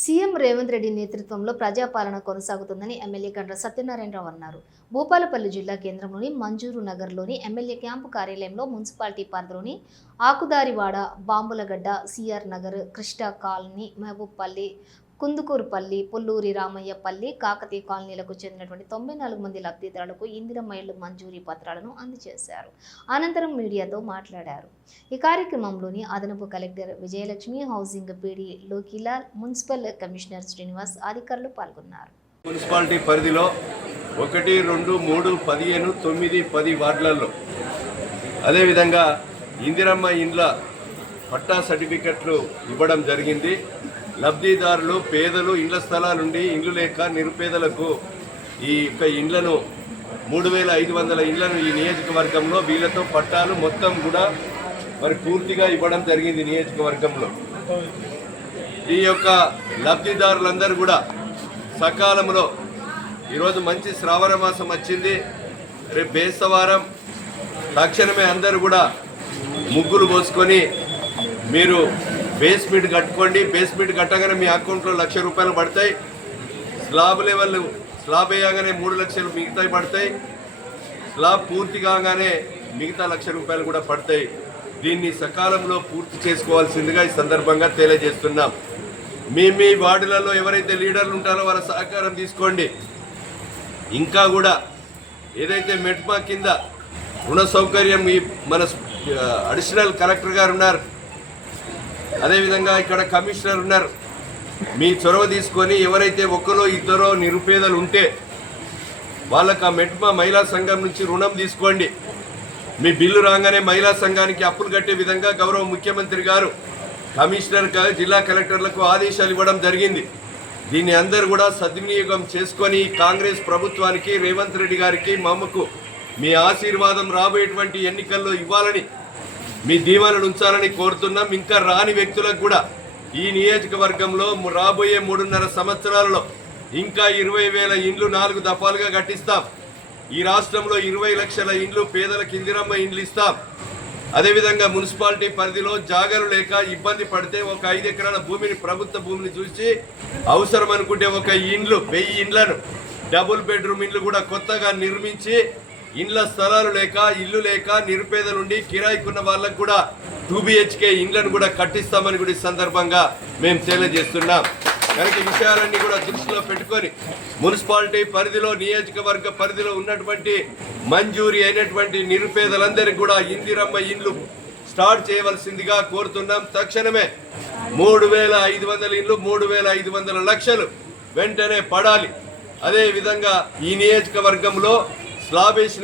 CM Revanth Reddy నేతృత్వంలో ప్రజాపాలన కొనసాగుతుందని MLA Gandra Satyanarayana Rao అన్నారు. భూపాలపల్లి జిల్లా కేంద్రంలోని మంజూరు నగర్లోని ఎమ్మెల్యే క్యాంపు కార్యాలయంలో మున్సిపాలిటీ పరిధిలోని ఆకుదారివాడ, బాంబులగడ్డ, సిఆర్ నగర్, కృష్ణా కాలనీ, మహబూబ్పల్లి, కుందుకూరుపల్లి, పుల్లూరి రామయ్యపల్లి, కాకతీయ కాలనీలకు చెందినటువంటి 94 మంది లబ్ధిదారులకు ఇందిరమ్మ ఇళ్ల మంజూరీ పత్రాలను అందజేశారు. అనంతరం మీడియాతో మాట్లాడారు. ఈ కార్యక్రమంలోని అదనపు collector Vijayalakshmi, housing PD Lokilal, municipal commissioner Srinivas అధికారులు పాల్గొన్నారు. మున్సిపాలిటీ పరిధిలో 1, 2, 3, 15, 9, 10 వార్డులలో అదేవిధంగా ఇందిరమ్మ ఇండ్ల పట్టా సర్టిఫికెట్లు ఇవ్వడం జరిగింది. లబ్ధిదారులు పేదలు ఇండ్ల స్థలాలుండి ఇండ్లు లేక నిరుపేదలకు ఈ యొక్క ఇండ్లను 3500 ఇండ్లను ఈ నియోజకవర్గంలో వీళ్ళతో పట్టాలు మొత్తం కూడా మరి పూర్తిగా ఇవ్వడం జరిగింది. నియోజకవర్గంలో ఈ యొక్క లబ్ధిదారులందరూ కూడా సకాలంలో ఈరోజు మంచి శ్రావణ మాసం వచ్చింది, రేపు బేస్తవారం, తక్షణమే అందరూ కూడా ముగ్గులు పోసుకొని మీరు బేస్మెంట్ కట్టుకోండి. బేస్మెంట్ కట్టగానే మీ అకౌంట్లో ₹1,00,000 పడతాయి. స్లాబ్ లెవెల్ స్లాబ్ వేయగానే 3 లక్షలు మిగతాయి పడతాయి. స్లాబ్ పూర్తి కాగానే మిగతా ₹1,00,000 కూడా పడతాయి. దీన్ని సకాలంలో పూర్తి చేసుకోవాల్సిందిగా ఈ సందర్భంగా తెలియజేస్తున్నాం. మీ వార్డులలో ఎవరైతే లీడర్లు ఉంటారో వాళ్ళ సహకారం తీసుకోండి. ఇంకా కూడా ఏదైతే మెట్మా కింద రుణ సౌకర్యం ఈ మన అడిషనల్ కలెక్టర్ గారు ఉన్నారు, అదేవిధంగా ఇక్కడ కమిషనర్ ఉన్నారు. మీ చొరవ తీసుకొని ఎవరైతే ఒకరో ఇద్దరో నిరుపేదలు ఉంటే వాళ్ళకి ఆ మెట్మా మహిళా సంఘం నుంచి రుణం తీసుకోండి. మీ బిల్లు రాగానే మహిళా సంఘానికి అప్పులు కట్టే విధంగా గౌరవ ముఖ్యమంత్రి గారు కమిషనర్ జిల్లా కలెక్టర్లకు ఆదేశాలు ఇవ్వడం జరిగింది. దీన్ని అందరూ కూడా సద్వినియోగం చేసుకొని కాంగ్రెస్ ప్రభుత్వానికి, రేవంత్ రెడ్డి గారికి, మమ్మకు మీ ఆశీర్వాదం రాబోయేటువంటి ఎన్నికల్లో ఇవ్వాలని, మీ దీవెనలు ఉంచాలని కోరుతున్నాం. ఇంకా రాని వ్యక్తులకు కూడా ఈ నియోజకవర్గంలో రాబోయే 3.5 సంవత్సరాలలో ఇంకా 20,000 ఇండ్లు 4 దఫాలుగా కట్టిస్తాం. ఈ రాష్ట్రంలో 20 లక్షల ఇండ్లు పేదలకు ఇందిరమ్మ ఇండ్లు ఇస్తాం. అదేవిధంగా మున్సిపాలిటీ పరిధిలో జాగాలు లేక ఇబ్బంది పడితే ఒక 5 ఎకరాల భూమిని, ప్రభుత్వ భూమిని చూసి అవసరం అనుకుంటే ఒక 1000 ఇండ్లను, డబుల్ బెడ్రూమ్ ఇండ్లు కూడా కొత్తగా నిర్మించి ఇండ్ల స్థలాలు లేక, ఇల్లు లేక నిరుపేదలుండి కిరాయికున్న వాళ్ళకు కూడా 2 BHK ఇండ్లను కూడా కట్టిస్తామని కూడా ఈ సందర్భంగా మేము తెలియజేస్తున్నాం. కనుక ఈ విషయాలన్నీ కూడా దృష్టిలో పెట్టుకొని మున్సిపాలిటీ పరిధిలో, నియోజకవర్గ పరిధిలో ఉన్నటువంటి మంజూరీ అయినటువంటి నిరుపేదలందరికీ కూడా ఇందిరమ్మ ఇండ్లు స్టార్ట్ చేయవలసిందిగా కోరుతున్నాం. తక్షణమే 3,500 ఇండ్లు, 3,500 లక్షలు వెంటనే పడాలి. అదేవిధంగా ఈ నియోజకవర్గంలో స్లాబ్ వేసిన